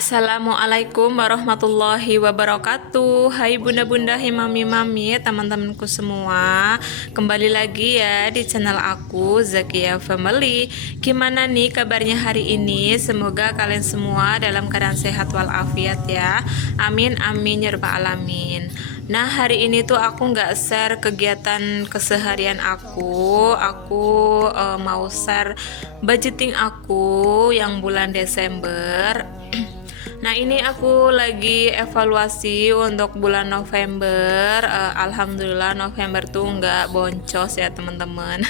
Assalamualaikum warahmatullahi wabarakatuh. Hai bunda-bunda, mami-mami, teman-temanku semua. Kembali lagi ya di channel aku, Zakia Family. Gimana nih kabarnya hari ini? Semoga kalian semua dalam keadaan sehat walafiat ya. Amin amin ya rabbal alamin. Nah, hari ini tuh aku nggak share kegiatan keseharian aku. Aku mau share budgeting aku yang bulan Desember. Nah, ini aku lagi evaluasi untuk bulan November. Alhamdulillah November tuh nggak boncos ya teman-teman.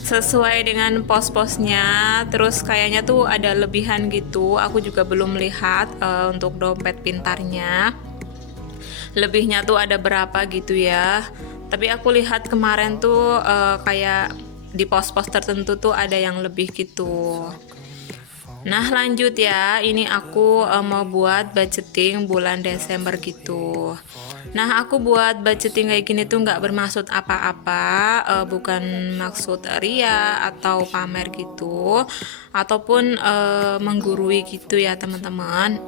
Sesuai dengan pos-posnya, terus kayaknya tuh ada lebihan gitu. Aku juga belum lihat untuk dompet pintarnya. Lebihnya tuh ada berapa gitu ya. Tapi aku lihat kemarin tuh kayak di pos-pos tertentu tuh ada yang lebih gitu. Nah, lanjut ya, ini aku mau buat budgeting bulan Desember gitu. Nah, aku buat budgeting kayak gini tuh nggak bermaksud apa-apa, bukan maksud ria atau pamer gitu, ataupun menggurui gitu ya teman-teman.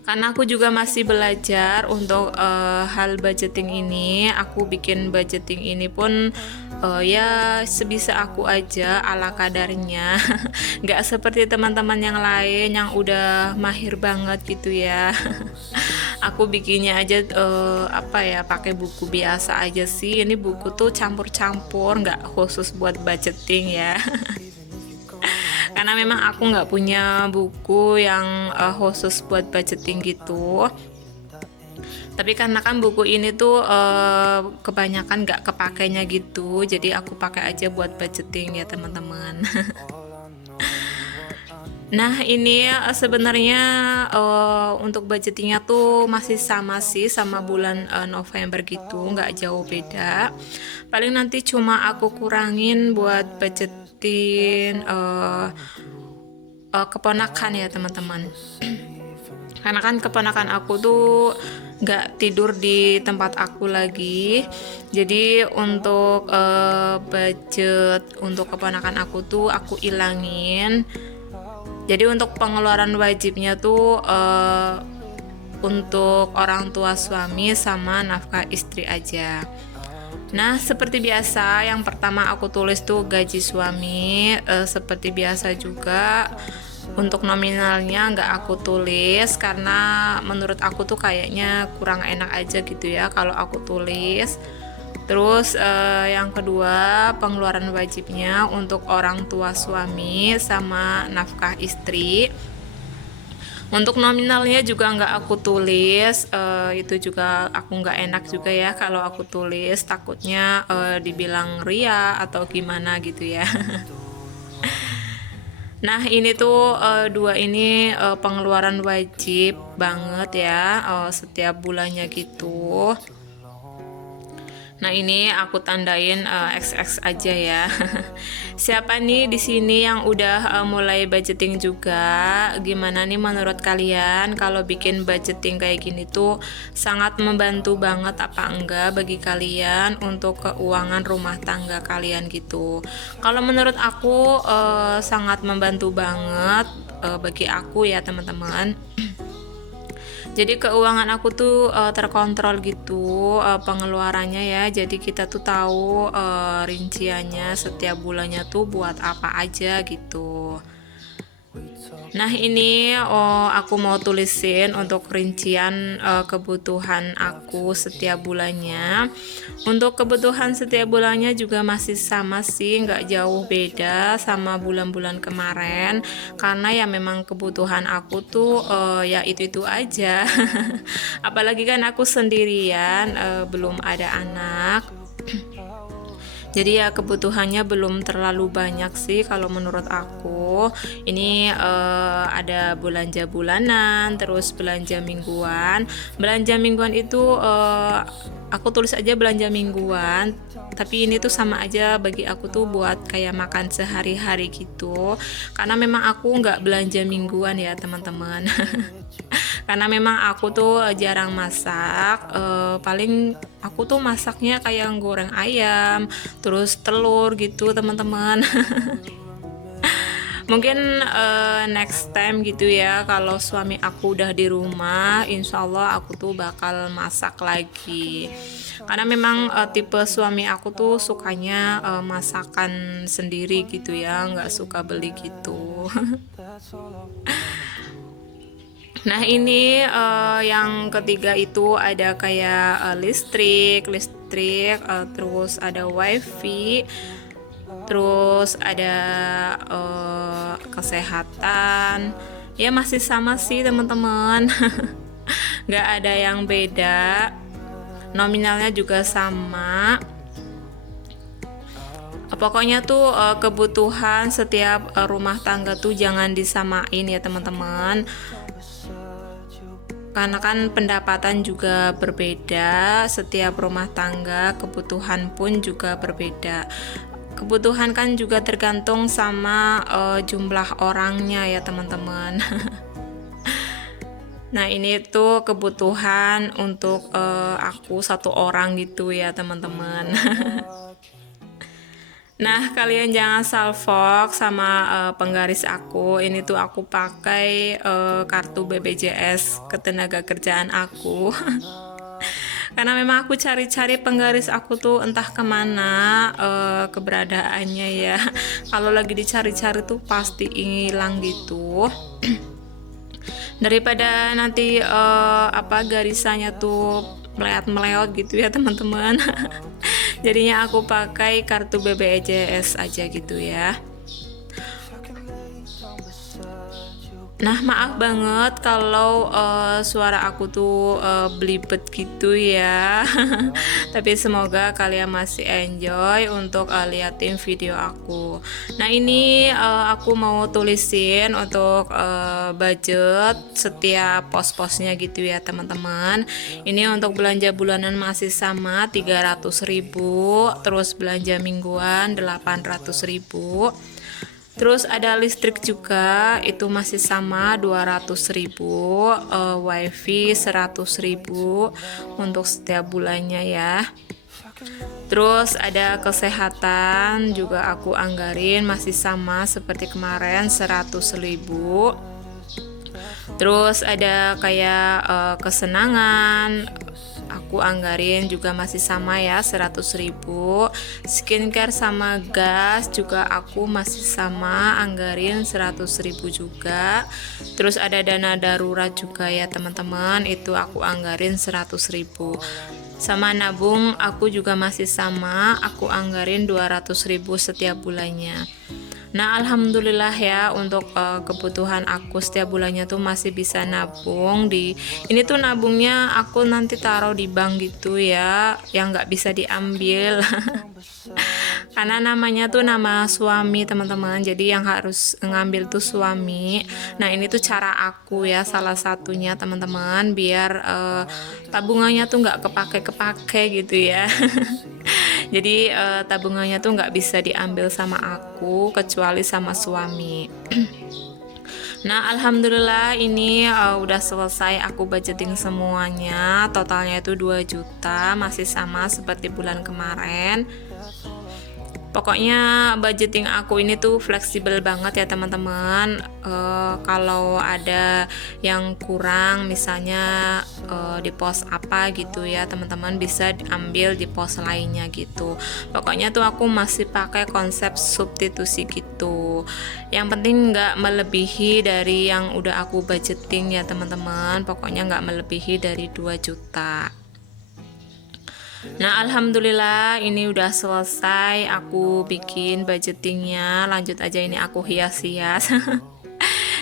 Karena aku juga masih belajar untuk hal budgeting ini. Aku bikin budgeting ini pun ya sebisa aku aja, ala kadarnya. Nggak seperti teman-teman yang lain yang udah mahir banget gitu ya. Aku bikinnya aja apa ya, pakai buku biasa aja sih. Ini buku tuh campur-campur, nggak khusus buat budgeting ya. Karena memang aku nggak punya buku yang khusus buat budgeting gitu. Tapi karena kan buku ini tuh kebanyakan nggak kepakainya gitu, jadi aku pakai aja buat budgeting ya teman-teman. Nah, ini sebenarnya untuk budgetingnya tuh masih sama sih sama bulan November gitu, nggak jauh beda. Paling nanti cuma aku kurangin buat budgetin keponakan ya teman-teman. Karena kan keponakan aku tuh nggak tidur di tempat aku lagi, jadi untuk budget untuk keponakan aku tuh aku ilangin. Jadi untuk pengeluaran wajibnya tuh untuk orang tua suami sama nafkah istri aja. Nah, seperti biasa, yang pertama aku tulis tuh gaji suami. Seperti biasa juga untuk nominalnya nggak aku tulis karena menurut aku tuh kayaknya kurang enak aja gitu ya kalau aku tulis. Terus yang kedua, pengeluaran wajibnya untuk orang tua suami sama nafkah istri. Untuk nominalnya juga nggak aku tulis, itu juga aku nggak enak juga ya kalau aku tulis, takutnya dibilang ria atau gimana gitu ya. Nah, ini tuh dua ini pengeluaran wajib banget ya, setiap bulannya gitu. Nah, ini aku tandain XX aja ya. Siapa nih di sini yang udah mulai budgeting juga? Gimana nih menurut kalian kalau bikin budgeting kayak gini tuh sangat membantu banget apa enggak bagi kalian untuk keuangan rumah tangga kalian gitu? Kalau menurut aku sangat membantu banget bagi aku ya teman-teman. Jadi keuangan aku tuh terkontrol gitu pengeluarannya ya. Jadi kita tuh tahu rinciannya setiap bulannya tuh buat apa aja gitu. Nah, ini aku mau tulisin untuk rincian kebutuhan aku setiap bulannya. Untuk kebutuhan setiap bulannya juga masih sama sih, nggak jauh beda sama bulan-bulan kemarin. Karena ya memang kebutuhan aku tuh ya itu-itu aja. Apalagi kan aku sendirian, belum ada anak. Jadi ya kebutuhannya belum terlalu banyak sih kalau menurut aku. Ini ada belanja bulanan, terus belanja mingguan. Belanja mingguan itu aku tulis aja belanja mingguan. Tapi ini tuh sama aja bagi aku tuh buat kayak makan sehari-hari gitu. Karena memang aku nggak belanja mingguan ya teman-teman. Karena memang aku tuh jarang masak, paling aku tuh masaknya kayak goreng ayam terus telur gitu teman-teman. Mungkin next time gitu ya, kalau suami aku udah di rumah, insya Allah aku tuh bakal masak lagi. Karena memang tipe suami aku tuh sukanya masakan sendiri gitu ya, nggak suka beli gitu. Nah ini yang ketiga itu ada kayak listrik, terus ada wifi, terus ada kesehatan. Ya masih sama sih teman-teman, nggak ada yang beda. Nominalnya juga sama. Pokoknya tuh kebutuhan setiap rumah tangga tuh jangan disamain ya teman-teman. Karena kan pendapatan juga berbeda, setiap rumah tangga kebutuhan pun juga berbeda. Kebutuhan kan juga tergantung sama jumlah orangnya ya teman-teman. Nah ini tuh kebutuhan untuk aku satu orang gitu ya teman-teman. Nah kalian jangan salfok sama penggaris aku. Ini tuh aku pakai kartu BPJS ketenagakerjaan aku. Karena memang aku cari-cari penggaris aku tuh entah kemana keberadaannya ya. Kalau lagi dicari-cari tuh pasti hilang gitu. Daripada nanti garisannya tuh meleot-meleot gitu ya teman-teman. Jadinya aku pakai kartu BPJS aja gitu ya. Nah maaf banget kalau suara aku tuh belibet gitu ya. Tapi semoga kalian masih enjoy untuk liatin video aku. Nah ini aku mau tulisin untuk budget setiap pos-posnya gitu ya teman-teman. Ini untuk belanja bulanan masih sama 300.000, terus belanja mingguan 800.000. Terus ada listrik juga, itu masih sama 200.000, wifi 100.000 untuk setiap bulannya ya. Terus ada kesehatan juga aku anggarin masih sama seperti kemarin 100.000. Terus ada kayak kesenangan, aku anggarin juga masih sama ya 100.000. Skincare sama gas juga aku masih sama anggarin 100.000 juga. Terus ada dana darurat juga ya teman-teman, itu aku anggarin 100.000. Sama nabung aku juga masih sama, aku anggarin 200.000 setiap bulannya. Nah alhamdulillah ya untuk kebutuhan aku setiap bulannya tuh masih bisa nabung di ini tuh nabungnya aku nanti taruh di bank gitu ya, yang nggak bisa diambil. Karena namanya tuh nama suami teman-teman, jadi yang harus ngambil tuh suami. Nah ini tuh cara aku ya, salah satunya teman-teman, biar tabungannya tuh nggak kepake gitu ya. Jadi tabungannya tuh nggak bisa diambil sama aku kecuali sama suami. Nah alhamdulillah ini udah selesai aku budgeting semuanya, totalnya itu 2 juta, masih sama seperti bulan kemarin. Pokoknya budgeting aku ini tuh fleksibel banget ya teman-teman. Kalau ada yang kurang misalnya di pos apa gitu ya teman-teman, bisa diambil di pos lainnya gitu. Pokoknya tuh aku masih pakai konsep substitusi gitu. Yang penting nggak melebihi dari yang udah aku budgeting ya teman-teman. Pokoknya nggak melebihi dari 2 juta. Nah alhamdulillah ini udah selesai aku bikin budgetingnya. Lanjut aja, ini aku hias-hias.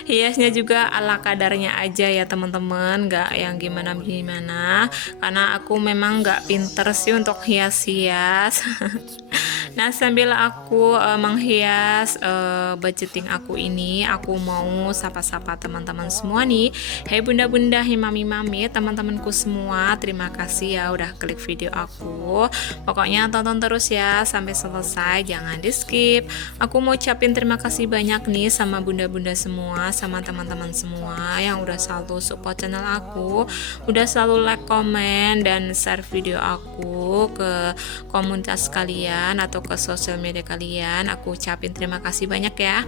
Hiasnya juga ala kadarnya aja ya teman-teman, nggak yang gimana-gimana, karena aku memang nggak pinter sih untuk hias-hias. Nah sambil aku menghias budgeting aku ini, aku mau sapa-sapa teman-teman semua nih. Hai bunda-bunda, hai mami-mami, teman-temanku semua, terima kasih ya udah klik video aku. Pokoknya tonton terus ya sampai selesai, jangan di skip. Aku mau ucapin terima kasih banyak nih sama bunda-bunda semua, sama teman-teman semua yang udah selalu support channel aku, udah selalu like, komen, dan share video aku ke komunitas kalian atau ke sosial media kalian. Aku ucapin terima kasih banyak ya.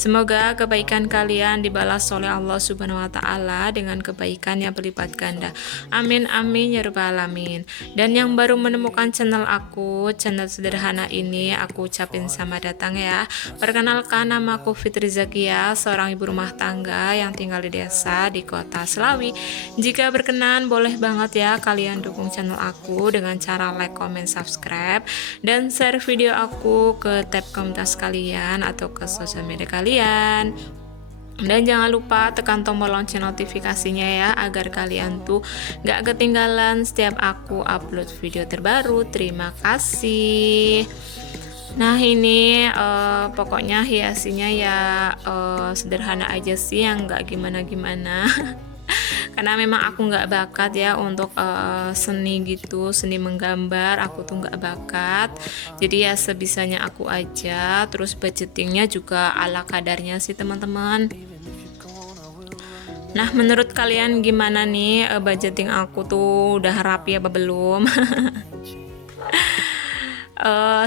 Semoga kebaikan kalian dibalas oleh Allah Subhanahu wa taala dengan kebaikan yang berlipat ganda. Amin amin ya rabbal alamin. Dan yang baru menemukan channel aku, channel sederhana ini, aku ucapin selamat datang ya. Perkenalkan, nama aku Fitri Zakia, seorang ibu rumah tangga yang tinggal di desa di kota Selawi. Jika berkenan, boleh banget ya kalian dukung channel aku dengan cara like, comment, subscribe, dan share video aku ke tab komunitas kalian atau ke sosial media kalian. Dan jangan lupa tekan tombol lonceng notifikasinya ya, agar kalian tuh gak ketinggalan setiap aku upload video terbaru. Terima kasih. Nah ini pokoknya hiasinya ya sederhana aja sih, yang gak gimana-gimana. Karena memang aku nggak bakat ya untuk seni gitu, seni menggambar, aku tuh nggak bakat. Jadi ya sebisanya aku aja. Terus budgetingnya juga ala kadarnya sih teman-teman. Nah menurut kalian gimana nih budgeting aku tuh, udah rapi apa belum?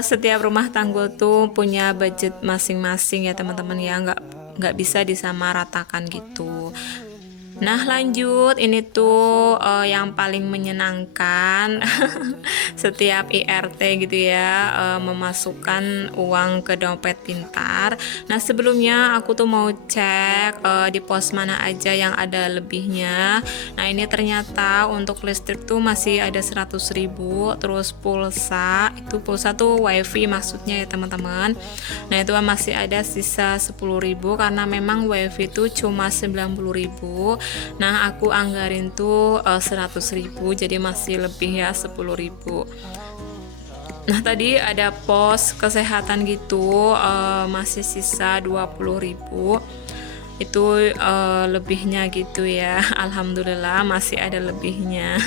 Setiap rumah tangga tuh punya budget masing-masing ya teman-teman ya, nggak bisa disamaratakan gitu. Nah lanjut, ini tuh yang paling menyenangkan setiap IRT gitu ya, memasukkan uang ke dompet pintar. Nah sebelumnya aku tuh mau cek di pos mana aja yang ada lebihnya. Nah ini ternyata untuk listrik tuh masih ada 100.000, terus pulsa tuh wifi maksudnya ya teman-teman. Nah itu masih ada sisa 10.000 karena memang wifi tuh cuma 90.000. Nah aku anggarin tuh 100.000, jadi masih lebih ya 10.000. Nah tadi ada pos kesehatan gitu, masih sisa 20.000, itu lebihnya gitu ya. Alhamdulillah masih ada lebihnya.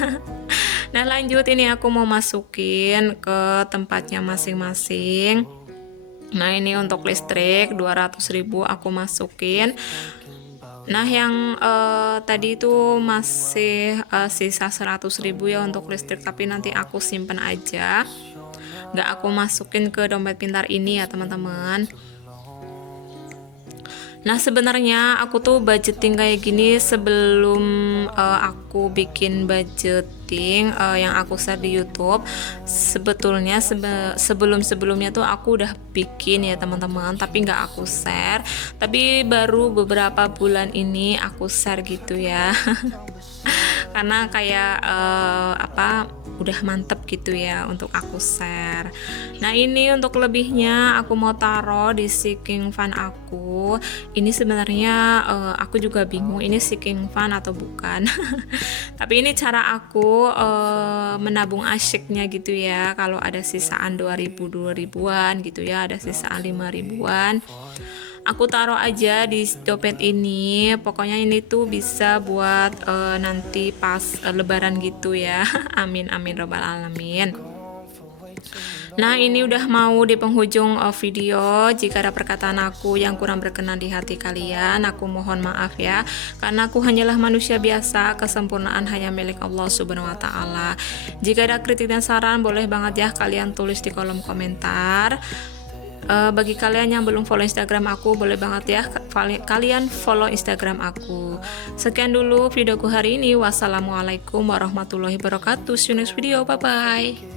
Nah lanjut, ini aku mau masukin ke tempatnya masing-masing. Nah ini untuk listrik 200.000 aku masukin. Nah yang tadi itu masih sisa 100.000 ya untuk listrik, tapi nanti aku simpen aja, nggak aku masukin ke dompet pintar ini ya teman-teman. Nah sebenarnya aku tuh budgeting kayak gini sebelum aku bikin budgeting yang aku share di YouTube. Sebetulnya sebelumnya tuh aku udah bikin ya teman-teman, tapi nggak aku share. Tapi baru beberapa bulan ini aku share gitu ya. Karena kayak udah mantep gitu ya untuk aku share. Nah ini untuk lebihnya aku mau taruh di sinking fund aku. Ini sebenarnya aku juga bingung ini sinking fund atau bukan. Tapi ini cara aku menabung asyiknya gitu ya. Kalau ada sisaan 2000-an gitu ya, ada sisaan 5.000-an, aku taruh aja di dompet ini. Pokoknya ini tuh bisa buat nanti pas lebaran gitu ya. Amin amin robbal alamin. Nah ini udah mau di penghujung video. Jika ada perkataan aku yang kurang berkenan di hati kalian, aku mohon maaf ya, karena aku hanyalah manusia biasa, kesempurnaan hanya milik Allah Subhanahu wa taala. Jika ada kritik dan saran, boleh banget ya kalian tulis di kolom komentar. Bagi kalian yang belum follow Instagram aku, boleh banget ya kalian follow Instagram aku. Sekian dulu videoku hari ini. Wassalamualaikum warahmatullahi wabarakatuh. See you next video. Bye bye.